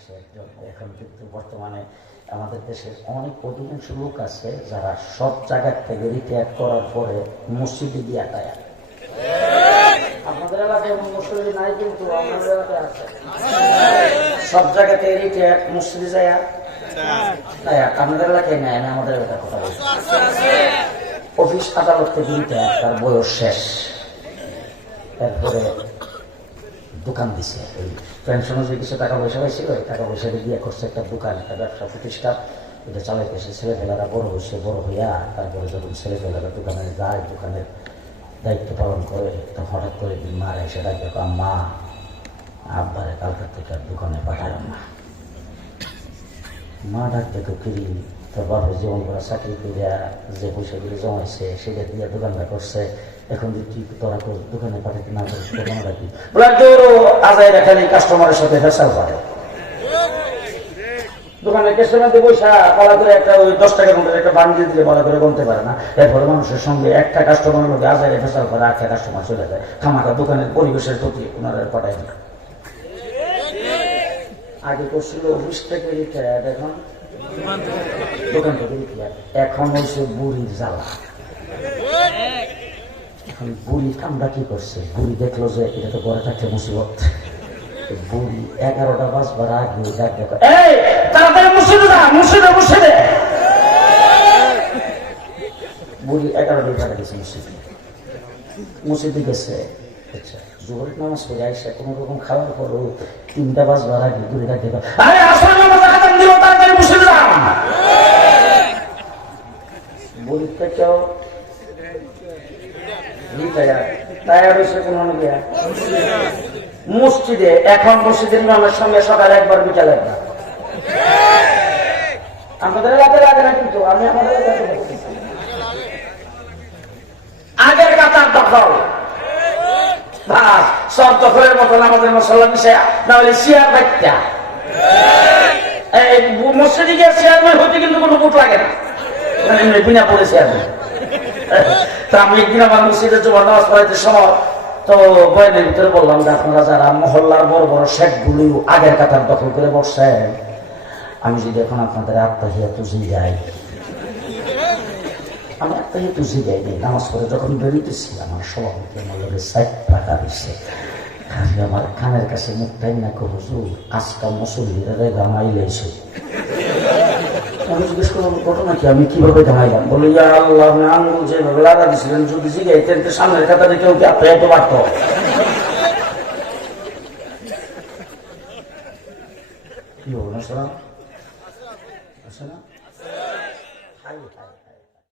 বাংলাদেশে একজন। এখন কিন্তু বর্তমানে আমাদের দেশের অনেক অধিকাংশ লোক আছে যারা সব জায়গার থেকে রিটায়ার করার পরে মসজিদে গিয়ে আটায়। আপনাদের এলাকায় মসজিদে নাই, কিন্তু আমাদের এলাকায় আছে। সব জায়গা থেকে রিটায়ার মসজিদে যায়। আপনাদের এলাকায় নেয়, আমি আমাদের এলাকার কথা বলছি। অফিস আদালত থেকে রিটায়ার, তার বয়স শেষ, তারপরে দোকান দিছে। ওই পেনশনে যে কিছু টাকা পয়সা পাইছিল, ওই টাকা পয়সা দিয়ে করছে একটা দোকান, একটা ব্যবসা প্রতিষ্ঠান, এটা চালাইতেছে। ছেলেপেলারা বড় হয়েছে, বড় হইয়া তারপরে যখন ছেলেপেলারা দোকানে যায়, দোকানের দায়িত্ব পালন করে, তখন হঠাৎ করে মারা এসে ডাকে, মা আব্বারে কালকার থেকে দোকানে পাঠায় না। মা ডাক দেখো কিরি, তোর বাপের জীবন করা চাকরি করিয়া যে পয়সাগুলো জমাইছে সেটা দিয়ে দোকানটা করছে, এখন যদি তুই তোরা দোকানে পাঠাতে না করিস তো মনে রাখি। আজাই রাখালি কাস্টমারের সাথে ফেসাল পারে। দোকানে কাস্টমার দিয়ে পয়সা পালা করে একটা ওই 10 টাকা নোটের একটা বান্ডিল দিলে পালা করে বলতে পারে না। এরপরে মানুষের সঙ্গে একটা কাস্টমারের মধ্যে আজাই ফেসাল করে, একটা কাস্টমার চলে যায়। খামাকা দোকানের পরিবেশের প্রতি ওনারা পাঠায় না। আগে করছিল অফিস থেকে রিটায়ার, এখন দোকান থেকে রিটায়ার। এখন হয়েছে বুড়ির জ্বালা। এখন বুড়ি কামটা কি করছে, বুড়ি দেখলো যে এটা তো ঘরে থাকলে মুসিবত। বুড়ি 11টা বাজবার আগে ডাক দেখো, এই তাড়াতাড়ি মসজিদে যা, মসজিদে। বুড়ি 11টায় টাকা গেছে মসজিদে গেছে। আচ্ছা, জোহরের নামাজ পড়ে আইসা কোনো রকম খাওয়ার পর 3টা বাজবার আগে বুড়ি ডাক দেখো, আরে আসর নামাজ আযান দিল, তাড়াতাড়ি মসজিদে যা। বুড়ির থেকেও মসজিদে। এখন মসজিদের ইমামের সঙ্গে সকাল একবার, বিকাল একবার। আমাদের এলাকায় লাগে না, কিন্তু আমি আমাদের এলাকায় আগের কাতার দখল, সব দখলের মতো আমাদের মশলা মিশে না হলে চেয়ার বাচ্চা। মসজিদে গিয়ে চেয়ারম্যান হইতে কিন্তু কোনো বুট লাগে না, বিনা পড়ে চেয়ারম্যান। তা আমি একদিন আমার মসজিদে জুমার নামাজ পড়াইতে সময় তো বয়ানের ভিতরে বললাম যে আপনারা যারা মহল্লার বড় বড় শেখ গুলি আগের কাতার দখল করে বসছেন, আমি যদি এখন আপনাদের আত্মাহিয়াতু জিগাই, আমি আত্মাহিয়াতু জিগাই নেই। নামাজ পড়ে যখন বেরিয়েছি আমার সভাপতি আমার লোকের 4 টাকা দিচ্ছে। আমার কানের কাছে মুখটাই না কো, হুজুর আজকাল মুসল্লিরা গামাইলেছে। আমি জিজ্ঞেস করলাম ঘটনা কি, আমি কিভাবে ঘামাইলাম? বলে আল্লাহ আঙ্গুল যেভাবে লাগা দিয়েছিলেন, যদি জিগাইতেন সামনের খাতাতে কেউ কি আপনার পারত। কি হবো না, শোনা?